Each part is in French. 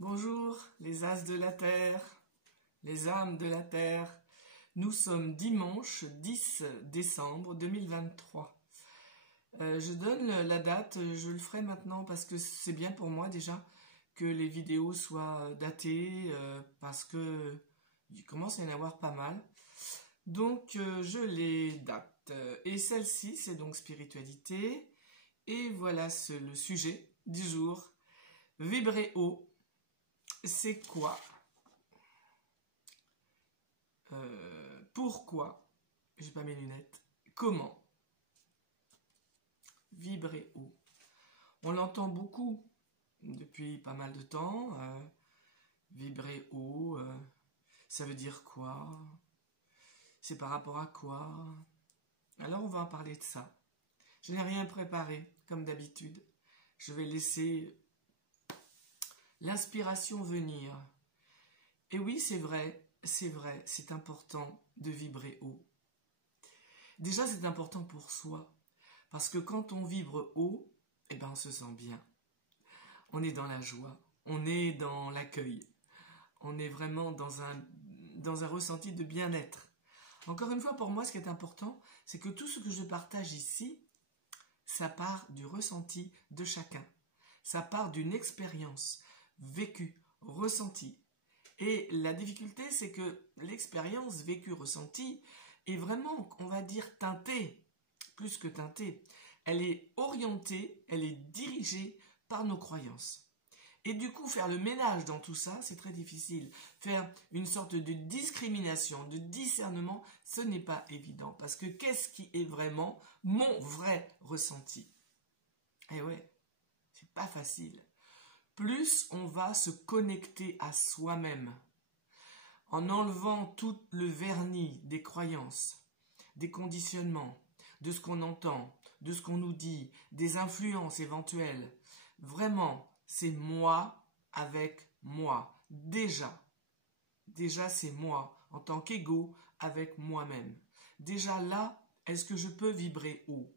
Bonjour les as de la terre, les âmes de la terre. Nous sommes dimanche 10 décembre 2023. Je donne la date, je le ferai maintenant parce que c'est bien pour moi déjà que les vidéos soient datées parce que il commence à y en avoir pas mal. Donc je les date. Et celle-ci c'est donc spiritualité. Et voilà le sujet du jour. Vibrer haut. C'est quoi? Pourquoi? J'ai pas mes lunettes. Comment? Vibrer haut. On l'entend beaucoup depuis pas mal de temps. Vibrer haut, ça veut dire quoi? C'est par rapport à quoi? Alors on va en parler de ça. Je n'ai rien préparé, comme d'habitude. Je vais laisser l'inspiration venir. Et oui, c'est vrai, c'est important de vibrer haut. Déjà, c'est important pour soi, parce que quand on vibre haut, eh ben, on se sent bien. On est dans la joie, on est dans l'accueil, on est vraiment dans un ressenti de bien-être. Encore une fois, pour moi, ce qui est important, c'est que tout ce que je partage ici, ça part du ressenti de chacun. Ça part d'une expérience vécue, ressentie. Et la difficulté, c'est que l'expérience vécue, ressentie, est vraiment, on va dire, teintée, plus que teintée. Elle est orientée, elle est dirigée par nos croyances. Et du coup, faire le ménage dans tout ça, c'est très difficile. Faire une sorte de discrimination, de discernement, ce n'est pas évident. Parce que qu'est-ce qui est vraiment mon vrai ressenti? Eh ouais, c'est pas facile. Plus on va se connecter à soi-même, en enlevant tout le vernis des croyances, des conditionnements, de ce qu'on entend, de ce qu'on nous dit, des influences éventuelles. Vraiment, c'est moi avec moi. Déjà, c'est moi, en tant qu'ego, avec moi-même. Déjà là, est-ce que je peux vibrer haut?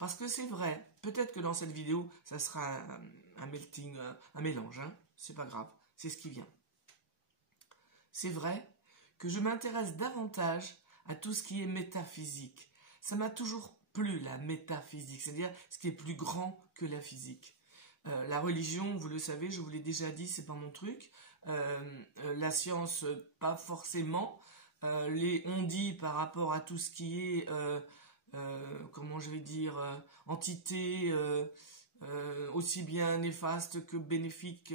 Parce que c'est vrai, peut-être que dans cette vidéo, ça sera un melting, un mélange, hein, c'est pas grave, c'est ce qui vient. C'est vrai que je m'intéresse davantage à tout ce qui est métaphysique. Ça m'a toujours plu, la métaphysique, c'est-à-dire ce qui est plus grand que la physique. La religion, vous le savez, je vous l'ai déjà dit, c'est pas mon truc. La science, pas forcément. Les on-dit par rapport à tout ce qui est, comment je vais dire, entité, aussi bien néfaste que bénéfique,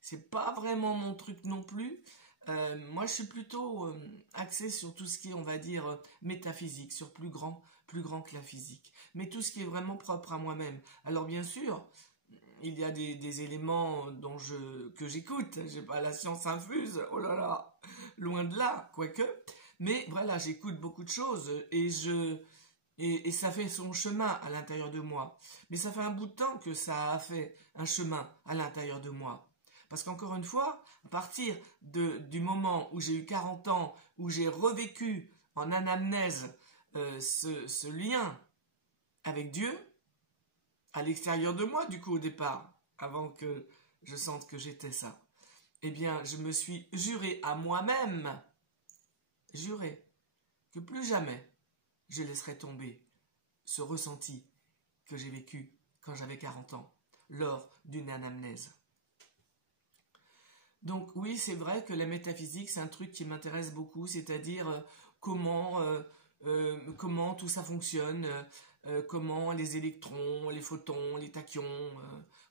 c'est pas vraiment mon truc non plus. Moi, je suis plutôt axé sur tout ce qui est, on va dire, métaphysique, sur plus grand que la physique. Mais tout ce qui est vraiment propre à moi-même. Alors, bien sûr, il y a des éléments que j'écoute. J'ai pas la science infuse, oh là là, loin de là, quoique. Mais voilà, j'écoute beaucoup de choses et ça fait son chemin à l'intérieur de moi. Mais ça fait un bout de temps que ça a fait un chemin à l'intérieur de moi. Parce qu'encore une fois, à partir du moment où j'ai eu 40 ans, où j'ai revécu en anamnèse ce lien avec Dieu, à l'extérieur de moi, du coup, au départ, avant que je sente que j'étais ça, eh bien, je me suis juré à moi-même, juré, que plus jamais je laisserai tomber ce ressenti que j'ai vécu quand j'avais 40 ans, lors d'une anamnèse. Donc oui, c'est vrai que la métaphysique, c'est un truc qui m'intéresse beaucoup, c'est-à-dire comment tout ça fonctionne, comment les électrons, les photons, les tachyons,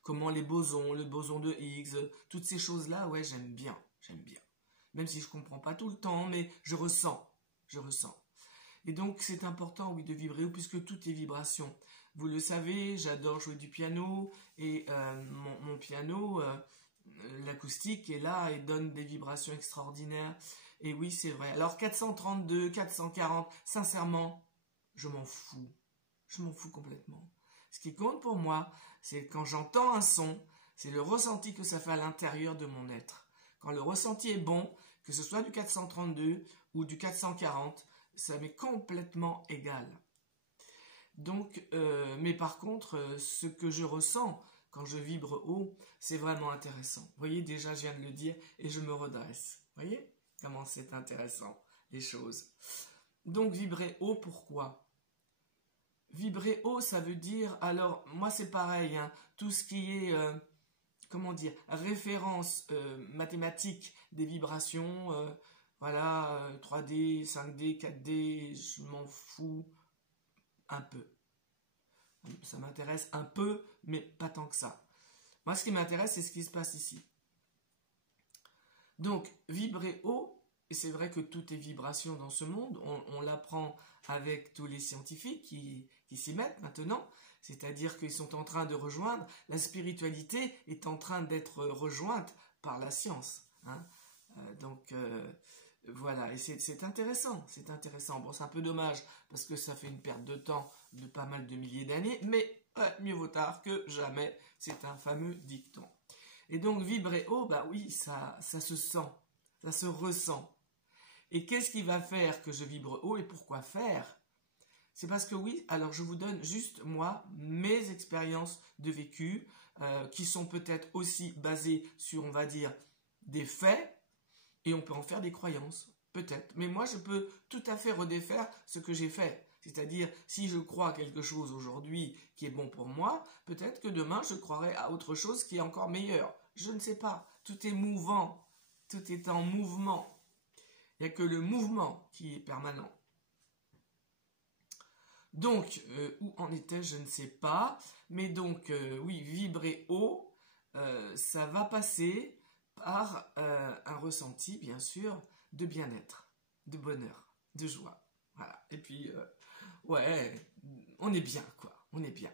comment les bosons, le boson de Higgs, toutes ces choses-là, ouais, j'aime bien. Même si je comprends pas tout le temps, mais je ressens. Et donc c'est important, oui, de vibrer, puisque tout est vibration. Vous le savez, j'adore jouer du piano, et mon piano, l'acoustique est là et donne des vibrations extraordinaires. Et oui, c'est vrai. Alors 432, 440, sincèrement, je m'en fous. Je m'en fous complètement. Ce qui compte pour moi, c'est quand j'entends un son, c'est le ressenti que ça fait à l'intérieur de mon être. Quand le ressenti est bon, que ce soit du 432 ou du 440, ça m'est complètement égal. Donc, mais par contre, ce que je ressens, quand je vibre haut, c'est vraiment intéressant. Vous voyez, déjà, je viens de le dire et je me redresse. Vous voyez comment c'est intéressant, les choses. Donc, vibrer haut, pourquoi? Vibrer haut, ça veut dire, alors, moi, c'est pareil, hein, tout ce qui est, comment dire, référence mathématique des vibrations, voilà, 3D, 5D, 4D, je m'en fous un peu. Ça m'intéresse un peu, mais pas tant que ça. Moi, ce qui m'intéresse, c'est ce qui se passe ici. Donc, vibrer haut, et c'est vrai que tout est vibration dans ce monde, on l'apprend avec tous les scientifiques qui s'y mettent maintenant, c'est-à-dire qu'ils sont en train de rejoindre, la spiritualité est en train d'être rejointe par la science. Hein. Voilà, et c'est intéressant, c'est intéressant. Bon, c'est un peu dommage, parce que ça fait une perte de temps de pas mal de milliers d'années, mais mieux vaut tard que jamais, c'est un fameux dicton. Et donc, vibrer haut, bah oui, ça se sent, ça se ressent. Et qu'est-ce qui va faire que je vibre haut et pourquoi faire? C'est parce que oui, alors je vous donne juste, moi, mes expériences de vécu, qui sont peut-être aussi basées sur, on va dire, des faits, et on peut en faire des croyances, peut-être. Mais moi, je peux tout à fait redéfaire ce que j'ai fait. C'est-à-dire, si je crois à quelque chose aujourd'hui qui est bon pour moi, peut-être que demain, je croirai à autre chose qui est encore meilleur. Je ne sais pas. Tout est mouvant. Tout est en mouvement. Il n'y a que le mouvement qui est permanent. Donc, où en était-je, je ne sais pas. Mais donc, oui, vibrer haut, ça va passer par un ressenti, bien sûr, de bien-être, de bonheur, de joie. Voilà. Et puis, ouais, on est bien, quoi. On est bien.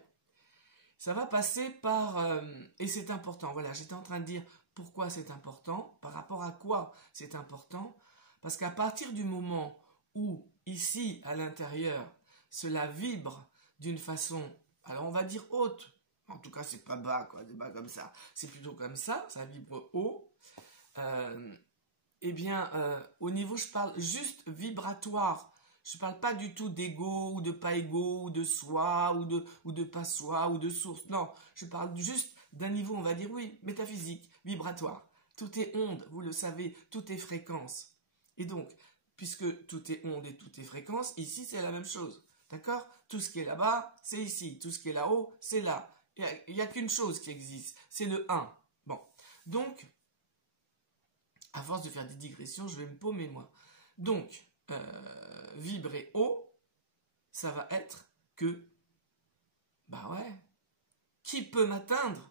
Ça va passer par... et c'est important. Voilà, j'étais en train de dire pourquoi c'est important, par rapport à quoi c'est important. Parce qu'à partir du moment où, ici, à l'intérieur, cela vibre d'une façon, alors on va dire haute, en tout cas c'est pas bas, quoi, c'est pas comme ça, c'est plutôt comme ça vibre haut, eh bien, au niveau, je parle juste vibratoire, je parle pas du tout d'ego, ou de pas ego, ou de soi, ou de pas soi, ou de source, non, je parle juste d'un niveau, on va dire, oui, métaphysique, vibratoire, tout est onde, vous le savez, tout est fréquence, et donc, puisque tout est onde et tout est fréquence, ici c'est la même chose. D'accord? Tout ce qui est là-bas, c'est ici. Tout ce qui est là-haut, c'est là. Il n'y a qu'une chose qui existe, c'est le 1. Bon, donc, à force de faire des digressions, je vais me paumer moi. Donc, vibrer haut, ça va être que, bah ouais, qui peut m'atteindre?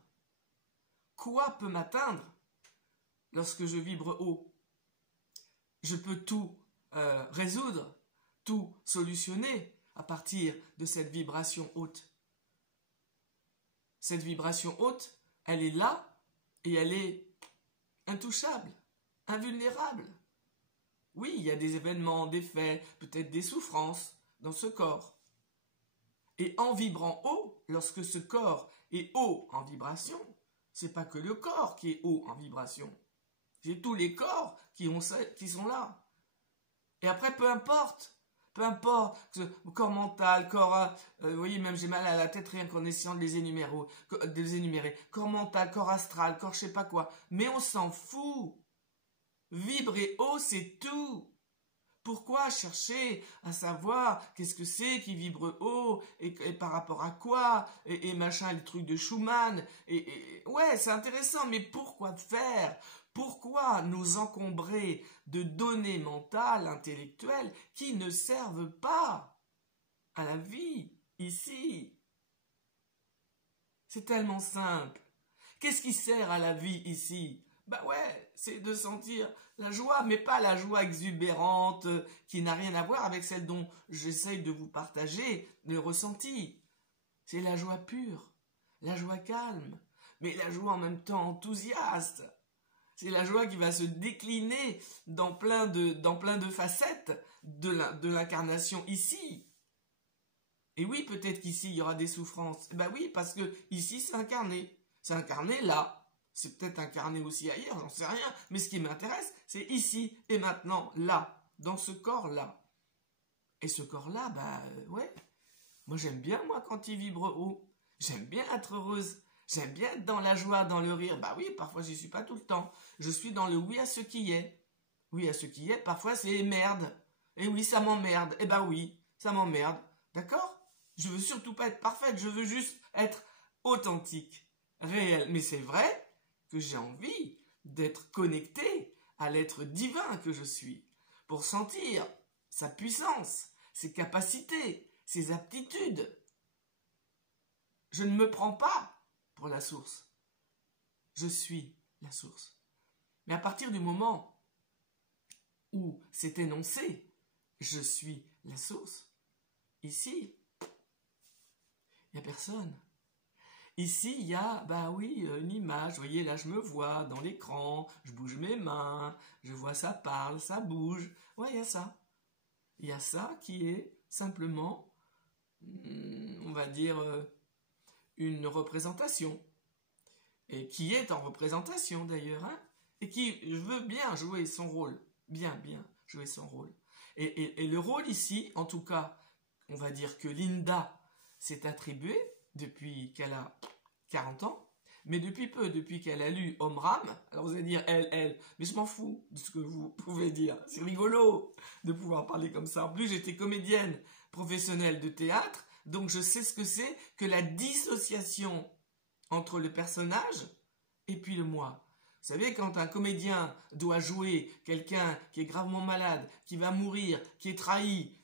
Quoi peut m'atteindre lorsque je vibre haut? Je peux tout résoudre, tout solutionner à partir de cette vibration haute. Cette vibration haute, elle est là et elle est intouchable, invulnérable. Oui, il y a des événements, des faits, peut-être des souffrances dans ce corps. Et en vibrant haut, lorsque ce corps est haut en vibration, c'est pas que le corps qui est haut en vibration. C'est tous les corps qui sont là. Et après, peu importe, corps mental, corps, vous voyez, même j'ai mal à la tête rien qu'en essayant de les énumérer. Corps mental, corps astral, corps je sais pas quoi. Mais on s'en fout. Vibrer haut, c'est tout. Pourquoi chercher à savoir qu'est-ce que c'est qui vibre haut et par rapport à quoi et machin, les trucs de Schumann ouais, c'est intéressant, mais pourquoi faire? Pourquoi nous encombrer de données mentales, intellectuelles qui ne servent pas à la vie ici? C'est tellement simple. Qu'est-ce qui sert à la vie ici? Bah ouais, c'est de sentir la joie, mais pas la joie exubérante qui n'a rien à voir avec celle dont j'essaye de vous partager le ressenti. C'est la joie pure, la joie calme, mais la joie en même temps enthousiaste. C'est la joie qui va se décliner dans plein de facettes de l'incarnation ici. Et oui, peut-être qu'ici, il y aura des souffrances. Ben oui, parce que ici, c'est incarné. C'est incarné là. C'est peut-être incarné aussi ailleurs, j'en sais rien. Mais ce qui m'intéresse, c'est ici et maintenant, là, dans ce corps-là. Et ce corps-là, ouais. Moi, j'aime bien, moi, quand il vibre haut. J'aime bien être heureuse. J'aime bien être dans la joie, dans le rire. Bah oui, parfois j'y suis pas tout le temps. Je suis dans le oui à ce qui est. Oui à ce qui est, parfois c'est merde. Et oui, ça m'emmerde. Eh ben oui, ça m'emmerde. D'accord? Je veux surtout pas être parfaite, je veux juste être authentique, réelle. Mais c'est vrai que j'ai envie d'être connecté à l'être divin que je suis, pour sentir sa puissance, ses capacités, ses aptitudes. Je ne me prends pas pour la source. Je suis la source. Mais à partir du moment où c'est énoncé, je suis la source, ici, il n'y a personne. Ici, il y a, bah oui, une image. Vous voyez, là, je me vois dans l'écran, je bouge mes mains, je vois ça parle, ça bouge. Ouais, il y a ça. Il y a ça qui est simplement, on va dire, une représentation. Et qui est en représentation, d'ailleurs, hein, et qui veut bien jouer son rôle. Bien jouer son rôle. Et le rôle ici, en tout cas, on va dire que Linda s'est attribué depuis qu'elle a 40 ans, mais depuis peu, depuis qu'elle a lu Omram. Alors vous allez dire elle, mais je m'en fous de ce que vous pouvez dire. C'est rigolo de pouvoir parler comme ça. En plus, j'étais comédienne professionnelle de théâtre, donc je sais ce que c'est que la dissociation entre le personnage et puis le moi. Vous savez, quand un comédien doit jouer quelqu'un qui est gravement malade, qui va mourir, qui est trahi,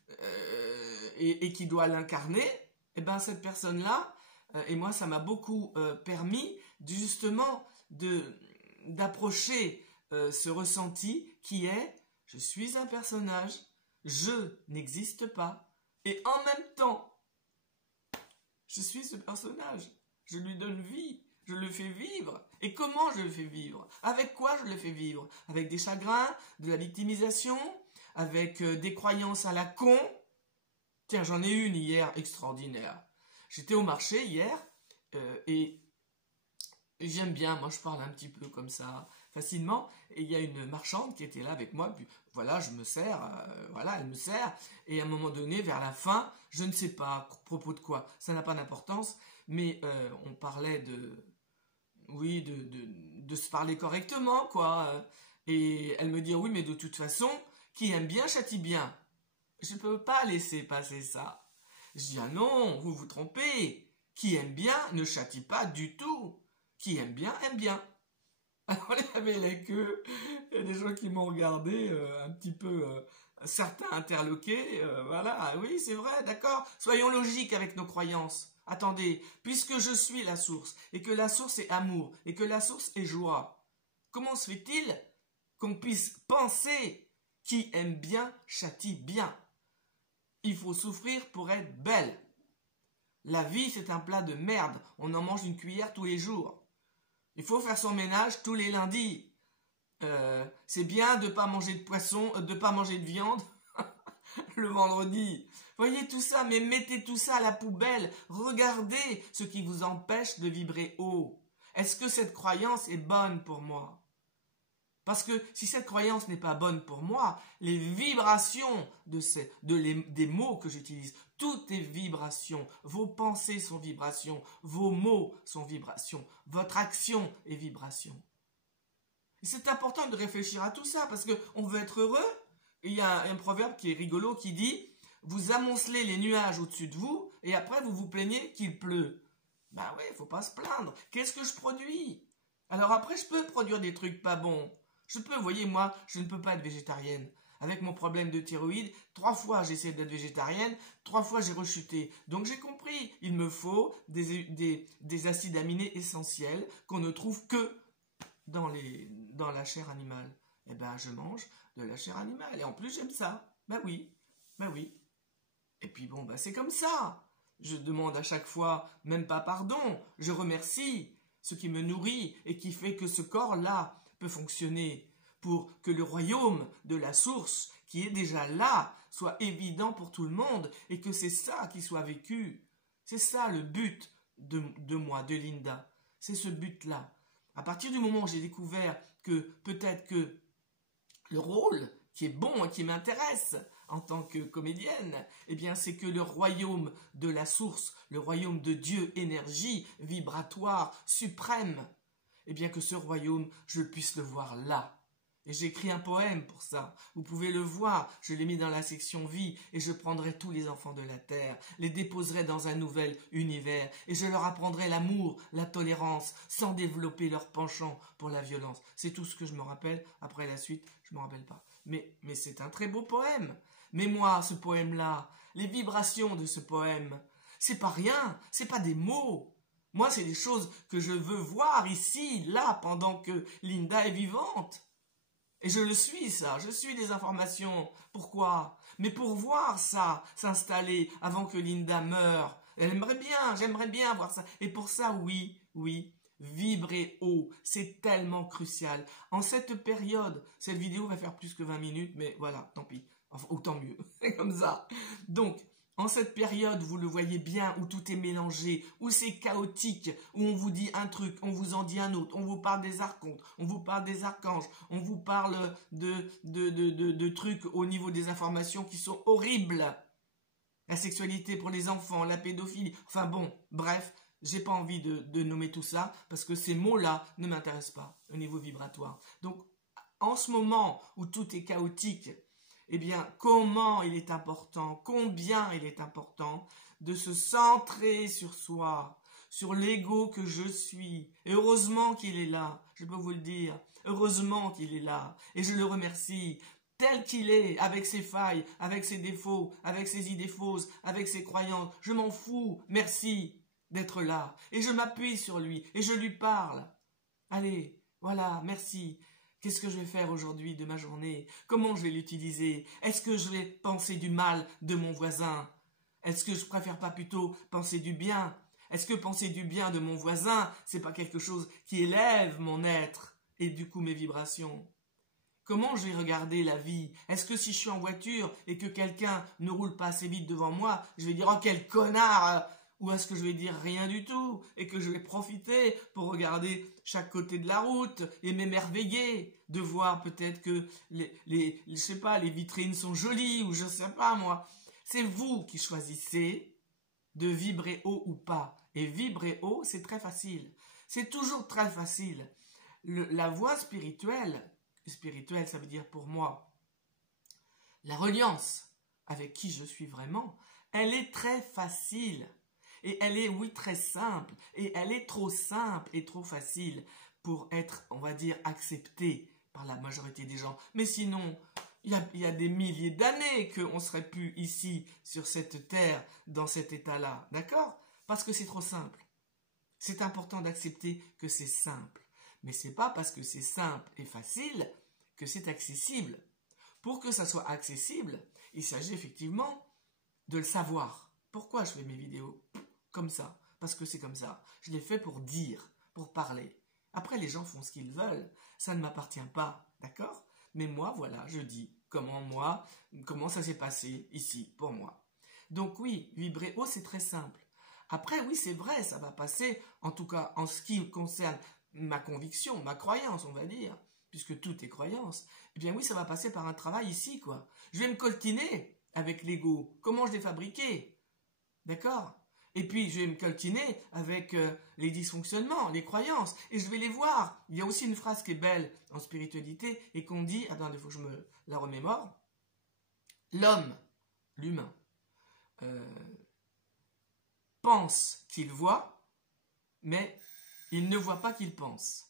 et qui doit l'incarner, eh ben cette personne-là, et moi ça m'a beaucoup permis justement d'approcher ce ressenti qui est « je suis un personnage, je n'existe pas, et en même temps, je suis ce personnage, je lui donne vie, je le fais vivre. Et comment je le fais vivre? Avec quoi je le fais vivre? Avec des chagrins, de la victimisation, avec des croyances à la con. Tiens, j'en ai une hier extraordinaire. J'étais au marché hier et j'aime bien, moi je parle un petit peu comme ça, facilement. Et il y a une marchande qui était là avec moi, puis voilà, je me sers, voilà, elle me sert. Et à un moment donné, vers la fin, je ne sais pas à propos de quoi, ça n'a pas d'importance, mais on parlait de se parler correctement, quoi. Et elle me dit, oui, mais de toute façon, qui aime bien châtie bien. Je ne peux pas laisser passer ça. Je dis, ah non, vous vous trompez. Qui aime bien ne châtie pas du tout. Qui aime bien, aime bien. Alors, il y avait la queue. Il y a des gens qui m'ont regardé un petit peu, certains interloqués. Voilà, ah oui, c'est vrai, d'accord. Soyons logiques avec nos croyances. Attendez, puisque je suis la source, et que la source est amour, et que la source est joie, comment se fait-il qu'on puisse penser qui aime bien châtie bien? Il faut souffrir pour être belle. La vie, c'est un plat de merde. On en mange une cuillère tous les jours. Il faut faire son ménage tous les lundis. C'est bien de ne pas manger de poisson, de ne pas manger de viande le vendredi. Voyez tout ça, mais mettez tout ça à la poubelle. Regardez ce qui vous empêche de vibrer haut. Est-ce que cette croyance est bonne pour moi? Parce que si cette croyance n'est pas bonne pour moi, les vibrations des mots que j'utilise, tout est vibration. Vos pensées sont vibrations, vos mots sont vibrations, votre action est vibration. Et c'est important de réfléchir à tout ça parce qu'on veut être heureux. Et il y a un proverbe qui est rigolo qui dit « Vous amoncelez les nuages au-dessus de vous et après vous vous plaignez qu'il pleut. » Ben oui, il ne faut pas se plaindre. Qu'est-ce que je produis? Alors après, je peux produire des trucs pas bons. Je peux, vous voyez, moi, je ne peux pas être végétarienne. Avec mon problème de thyroïde, 3 fois j'ai essayé d'être végétarienne, 3 fois j'ai rechuté. Donc j'ai compris, il me faut des acides aminés essentiels qu'on ne trouve que dans la chair animale. Eh ben, je mange de la chair animale. Et en plus, j'aime ça. Ben oui. Et puis bon, ben c'est comme ça. Je demande à chaque fois, même pas pardon, je remercie ce qui me nourrit et qui fait que ce corps-là peut fonctionner pour que le royaume de la source qui est déjà là soit évident pour tout le monde et que c'est ça qui soit vécu. C'est ça le but de moi, de Linda. C'est ce but-là. À partir du moment où j'ai découvert que peut-être que le rôle qui est bon et qui m'intéresse en tant que comédienne, eh bien c'est que le royaume de la source, le royaume de Dieu, énergie vibratoire suprême, eh bien que ce royaume, je puisse le voir là. Et j'ai écrit un poème pour ça. Vous pouvez le voir, je l'ai mis dans la section vie, et je prendrai tous les enfants de la terre, les déposerai dans un nouvel univers, et je leur apprendrai l'amour, la tolérance, sans développer leur penchant pour la violence. C'est tout ce que je me rappelle. Après la suite, je ne me rappelle pas. Mais c'est un très beau poème. Mais moi, ce poème-là, les vibrations de ce poème, c'est pas rien, c'est pas des mots. Moi, c'est des choses que je veux voir ici, là, pendant que Linda est vivante. Et je le suis, ça, je suis des informations. Pourquoi? Mais pour voir ça s'installer avant que Linda meure. J'aimerais bien voir ça. Et pour ça, oui, vibrer haut, c'est tellement crucial. En cette période, cette vidéo va faire plus que 20 minutes, mais voilà, tant pis. Enfin, autant mieux, c'est comme ça. Donc, en cette période, vous le voyez bien, où tout est mélangé, où c'est chaotique, où on vous dit un truc, on vous en dit un autre, on vous parle des archontes, on vous parle des archanges, on vous parle de trucs au niveau des informations qui sont horribles. La sexualité pour les enfants, la pédophilie, enfin bon, bref, j'ai pas envie de nommer tout ça, parce que ces mots-là ne m'intéressent pas au niveau vibratoire. Donc, en ce moment où tout est chaotique, eh bien, comment il est important, combien il est important de se centrer sur soi, sur l'ego que je suis. Et heureusement qu'il est là, je peux vous le dire, heureusement qu'il est là. Et je le remercie, tel qu'il est, avec ses failles, avec ses défauts, avec ses idées fausses, avec ses croyances. Je m'en fous, merci d'être là. Et je m'appuie sur lui, et je lui parle. Allez, voilà, merci. Qu'est-ce que je vais faire aujourd'hui de ma journée? Comment je vais l'utiliser? Est-ce que je vais penser du mal de mon voisin? Est-ce que je préfère pas plutôt penser du bien? Est-ce que penser du bien de mon voisin, c'est pas quelque chose qui élève mon être et du coup mes vibrations? Comment je vais regarder la vie? Est-ce que si je suis en voiture et que quelqu'un ne roule pas assez vite devant moi, je vais dire « Oh, quel connard !» Ou est-ce que je vais dire rien du tout et que je vais profiter pour regarder chaque côté de la route et m'émerveiller de voir peut-être que je sais pas, les vitrines sont jolies ou je sais pas moi. C'est vous qui choisissez de vibrer haut ou pas. Et vibrer haut, c'est très facile. C'est toujours très facile. La voie spirituelle, ça veut dire pour moi, la reliance avec qui je suis vraiment, elle est très facile. Et elle est, oui, très simple. Et elle est trop simple et trop facile pour être, on va dire, acceptée par la majorité des gens. Mais sinon, il y a des milliers d'années qu'on ne serait plus ici, sur cette terre, dans cet état-là. D'accord? Parce que c'est trop simple. C'est important d'accepter que c'est simple. Mais ce n'est pas parce que c'est simple et facile que c'est accessible. Pour que ça soit accessible, il s'agit effectivement de le savoir. Pourquoi je fais mes vidéos comme ça? Parce que c'est comme ça. Je l'ai fait pour dire, pour parler. Après, les gens font ce qu'ils veulent. Ça ne m'appartient pas, d'accord? Mais moi, voilà, je dis comment ça s'est passé ici, pour moi. Donc oui, vibrer haut, c'est très simple. Après, oui, c'est vrai, ça va passer, en tout cas, en ce qui concerne ma conviction, ma croyance, on va dire, puisque tout est croyance, eh bien oui, ça va passer par un travail ici, quoi. Je vais me coltiner avec l'ego. Comment je l'ai fabriqué? D'accord? Et puis, je vais me coltiner avec les dysfonctionnements, les croyances, et je vais les voir. Il y a aussi une phrase qui est belle en spiritualité, et qu'on dit, attendez, il faut que je me la remémore, l'homme, l'humain, pense qu'il voit, mais il ne voit pas qu'il pense.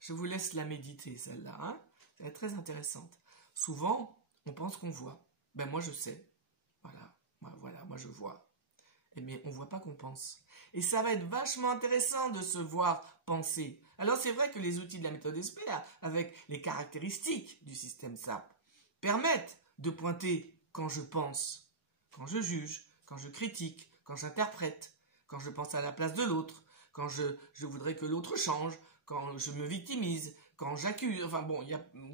Je vous laisse la méditer, celle-là, hein? Elle est très intéressante. Souvent, on pense qu'on voit. Ben moi, je sais. Voilà, moi je vois. Mais on ne voit pas qu'on pense. Et ça va être vachement intéressant de se voir penser. Alors c'est vrai que les outils de la méthode ESPER, avec les caractéristiques du système SAP, permettent de pointer quand je pense, quand je juge, quand je critique, quand j'interprète, quand je pense à la place de l'autre, quand je voudrais que l'autre change, quand je me victimise, quand j'accuse. Enfin bon,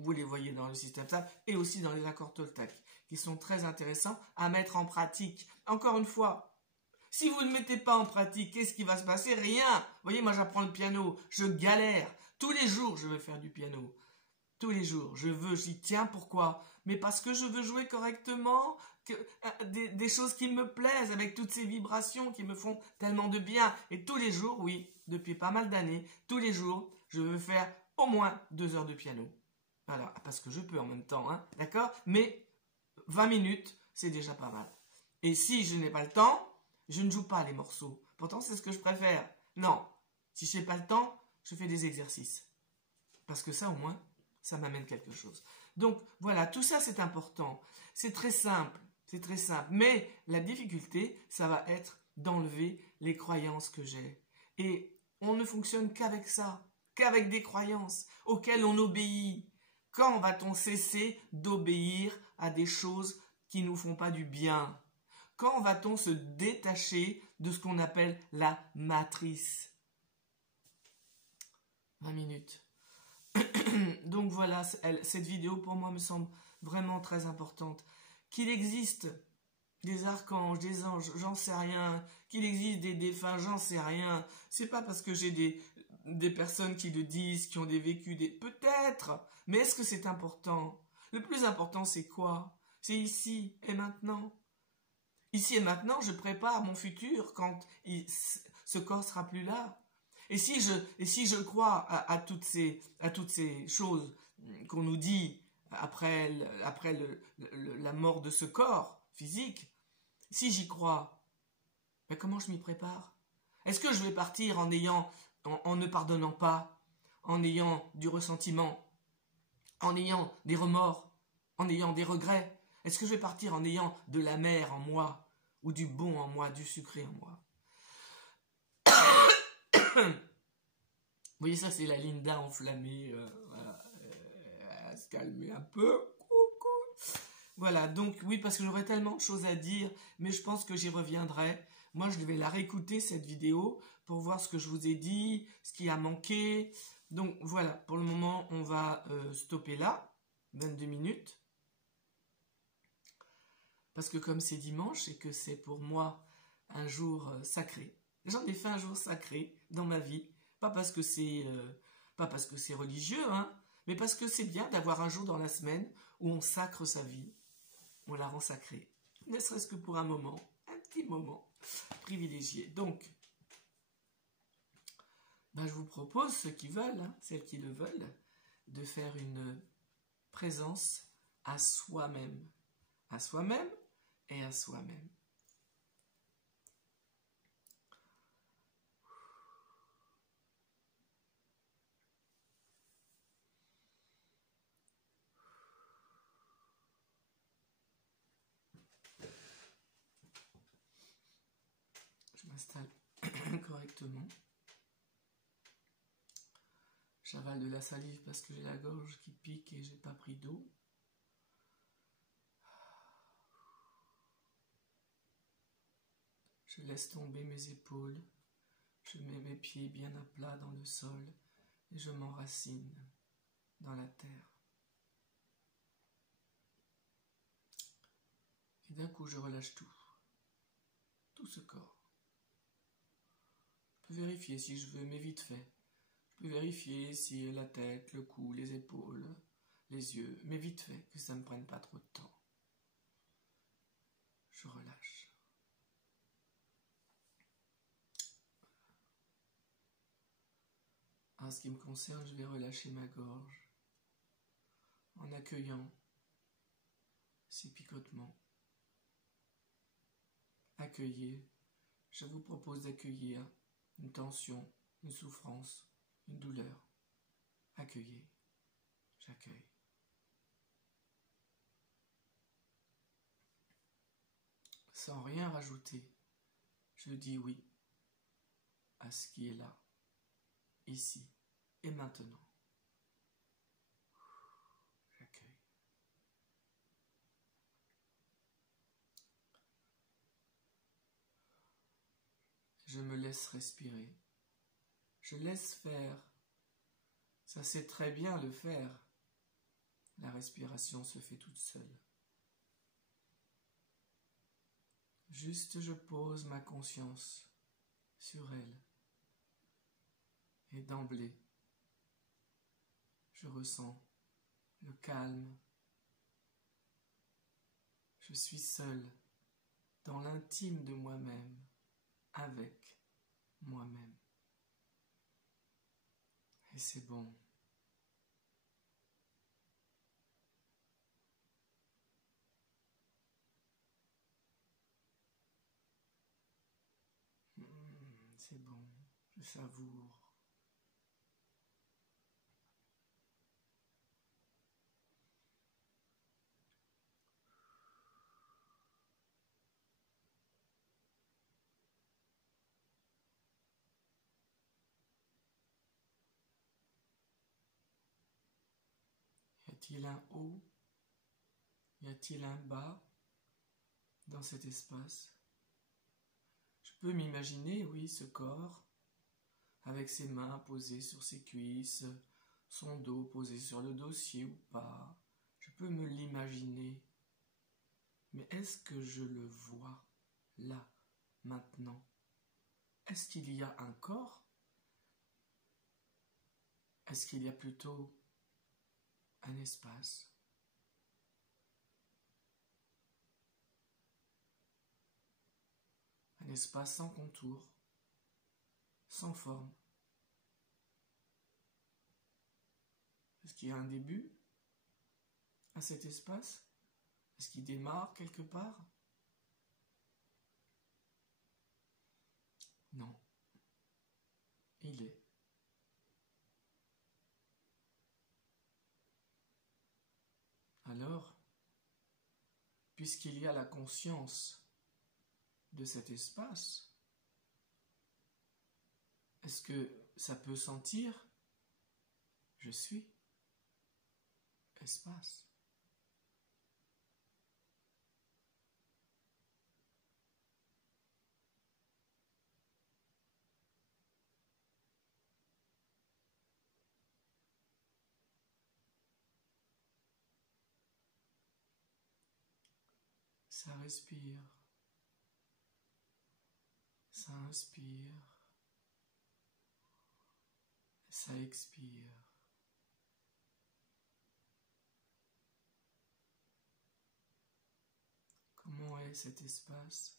vous les voyez dans le système SAP et aussi dans les accords Toltec, qui sont très intéressants à mettre en pratique. Encore une fois, si vous ne mettez pas en pratique, qu'est-ce qui va se passer? Rien. Vous voyez, moi j'apprends le piano, je galère. Tous les jours, je veux faire du piano. tous les jours. J'y tiens, pourquoi? Mais parce que je veux jouer correctement, des choses qui me plaisent, avec toutes ces vibrations qui me font tellement de bien. Et tous les jours, oui, depuis pas mal d'années, tous les jours, je veux faire au moins 2 heures de piano. Voilà, parce que je peux en même temps, hein, d'accord? Mais 20 minutes, c'est déjà pas mal. Et si je n'ai pas le temps, je ne joue pas les morceaux. Pourtant, c'est ce que je préfère. Non, si je n'ai pas le temps, je fais des exercices. Parce que ça, au moins, ça m'amène quelque chose. Donc, voilà, tout ça, c'est important. C'est très simple, c'est très simple. Mais la difficulté, ça va être d'enlever les croyances que j'ai. Et on ne fonctionne qu'avec ça, qu'avec des croyances auxquelles on obéit. Quand va-t-on cesser d'obéir à des choses qui ne nous font pas du bien? Quand va-t-on se détacher de ce qu'on appelle la matrice? 20 minutes. Donc voilà, cette vidéo pour moi me semble vraiment très importante. Qu'il existe des archanges, des anges, j'en sais rien. Qu'il existe des défunts, j'en sais rien. C'est pas parce que j'ai des personnes qui le disent, qui ont des vécus, peut-être. Mais est-ce que c'est important? Le plus important, c'est quoi? C'est ici et maintenant. Ici et maintenant, je prépare mon futur quand ce corps sera plus là. Et si je crois à toutes ces choses qu'on nous dit après la mort de ce corps physique, si j'y crois, ben comment je m'y prépare? Est-ce que je vais partir en ne pardonnant pas, en ayant du ressentiment, en ayant des remords, en ayant des regrets? Est-ce que je vais partir en ayant de l'amer en moi, ou du bon en moi, du sucré en moi? Vous voyez, ça c'est la Linda enflammée, voilà, à se calmer un peu. Coucou. Voilà, donc oui, parce que j'aurais tellement de choses à dire, mais je pense que j'y reviendrai. Moi, je vais la réécouter, cette vidéo, pour voir ce que je vous ai dit, ce qui a manqué. Donc voilà, pour le moment, on va stopper là, 22 minutes. Parce que comme c'est dimanche et que c'est pour moi un jour sacré, j'en ai fait un jour sacré dans ma vie. Pas parce que c'est religieux, hein, mais parce que c'est bien d'avoir un jour dans la semaine où on sacre sa vie, on la rend sacrée, ne serait-ce que pour un moment, un petit moment privilégié. Donc, ben, je vous propose, ceux qui veulent, hein, celles qui le veulent, de faire une présence à soi-même et à soi-même. Je m'installe correctement. J'avale de la salive parce que j'ai la gorge qui pique et j'ai pas pris d'eau. Je laisse tomber mes épaules. Je mets mes pieds bien à plat dans le sol et je m'enracine dans la terre. Et d'un coup, je relâche tout ce corps. Je peux vérifier si je veux, mais vite fait. Je peux vérifier si la tête, le cou, les épaules, les yeux, mais vite fait, que ça ne prenne pas trop de temps. Je relâche. En ce qui me concerne, je vais relâcher ma gorge en accueillant ces picotements. Accueillez. Je vous propose d'accueillir une tension, une souffrance, une douleur. Accueillez. J'accueille. Sans rien rajouter, je dis oui à ce qui est là, ici et maintenant. J'accueille. Je me laisse respirer. Je laisse faire. Ça sait très bien le faire. La respiration se fait toute seule. Juste je pose ma conscience sur elle. Et d'emblée, je ressens le calme. Je suis seul dans l'intime de moi-même, avec moi-même. Et c'est bon. C'est bon, je savoure. Y a-t-il un haut? Y a-t-il un bas dans cet espace? Je peux m'imaginer, oui, ce corps, avec ses mains posées sur ses cuisses, son dos posé sur le dossier ou pas. Je peux me l'imaginer. Mais est-ce que je le vois, là, maintenant? Est-ce qu'il y a un corps? Est-ce qu'il y a plutôt un espace? Un espace sans contour, sans forme. Est-ce qu'il y a un début à cet espace? Est-ce qu'il démarre quelque part? Non. Il est. Alors, puisqu'il y a la conscience de cet espace, est-ce que ça peut sentir je suis espace? Ça respire, ça inspire, ça expire. Comment est cet espace?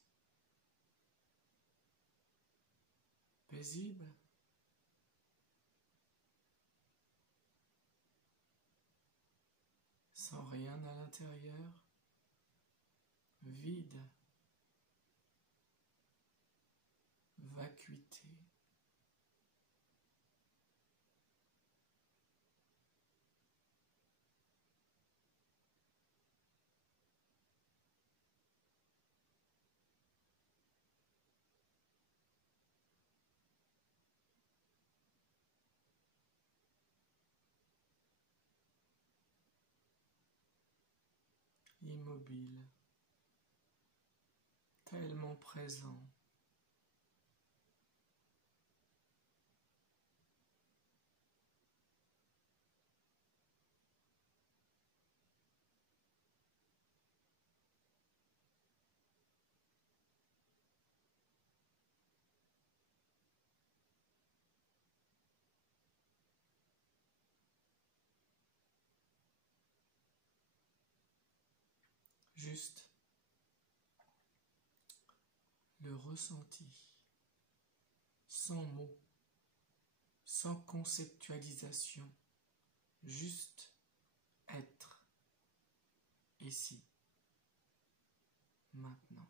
Paisible? Sans rien à l'intérieur? Vide? Vacuité? Immobile, tellement présent. Juste le ressenti, sans mots, sans conceptualisation, juste être ici, maintenant.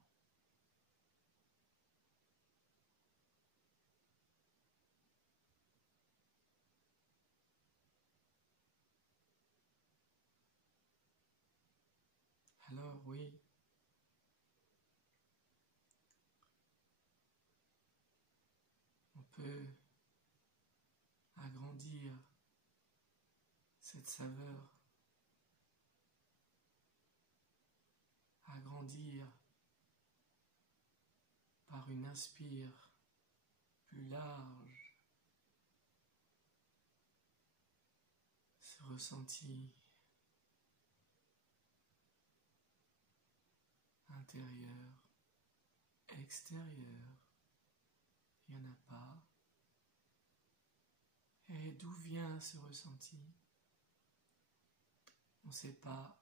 Alors oui, on peut agrandir cette saveur, agrandir par une inspire plus large, ce ressenti intérieur, extérieur, il n'y en a pas. Et d'où vient ce ressenti? ne sait pas,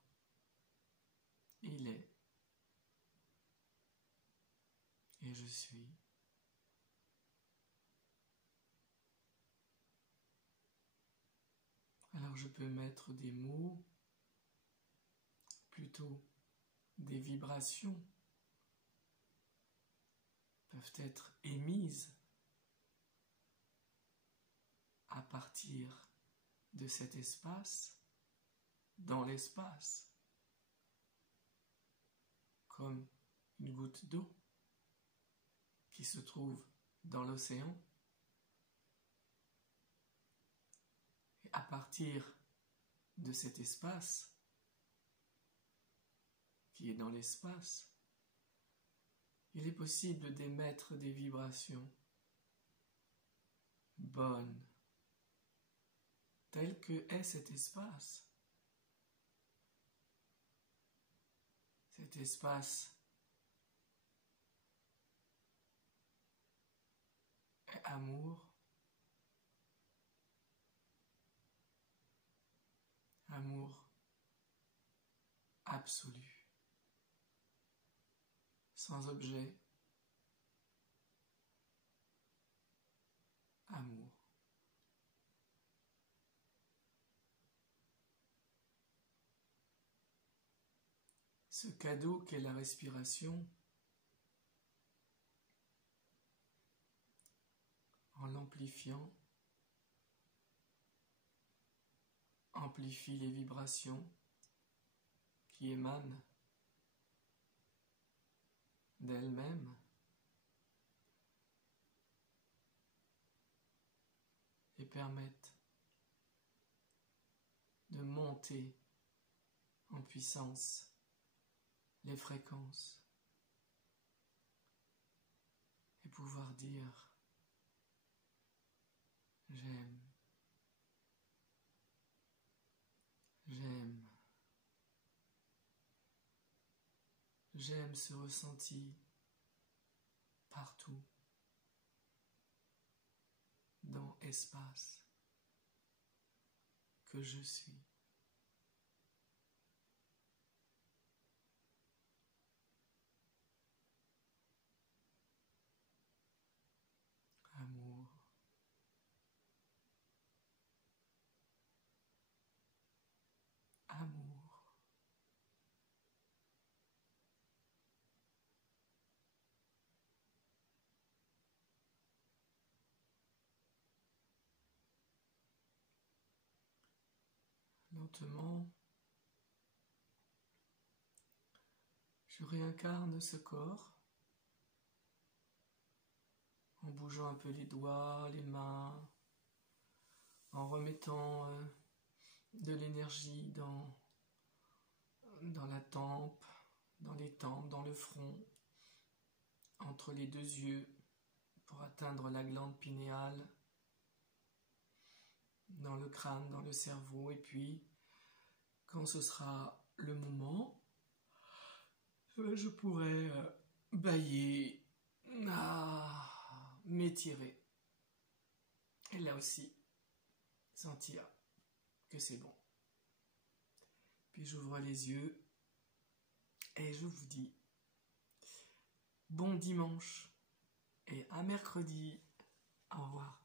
il est. Et je suis. Alors je peux mettre des mots, plutôt des vibrations, peuvent être émises à partir de cet espace, dans l'espace, comme une goutte d'eau qui se trouve dans l'océan. Et à partir de cet espace, qui est dans l'espace, il est possible d'émettre des vibrations bonnes, tel que est cet espace. Cet espace est amour, amour absolu, sans objet, amour. Ce cadeau qu'est la respiration, en l'amplifiant, amplifie les vibrations qui émanent d'elles-mêmes et permettent de monter en puissance les fréquences et pouvoir dire j'aime, j'aime, j'aime ce ressenti partout dans l'espace que je suis. Amour, amour, lentement, je réincarne ce corps en bougeant un peu les doigts, les mains, en remettant de l'énergie dans la tempe, dans les tempes, dans le front, entre les deux yeux, pour atteindre la glande pinéale, dans le crâne, dans le cerveau, et puis, quand ce sera le moment, je pourrai bâiller, m'étirer, et là aussi, sentir que c'est bon. Puis j'ouvre les yeux, et je vous dis bon dimanche, et à mercredi. Au revoir.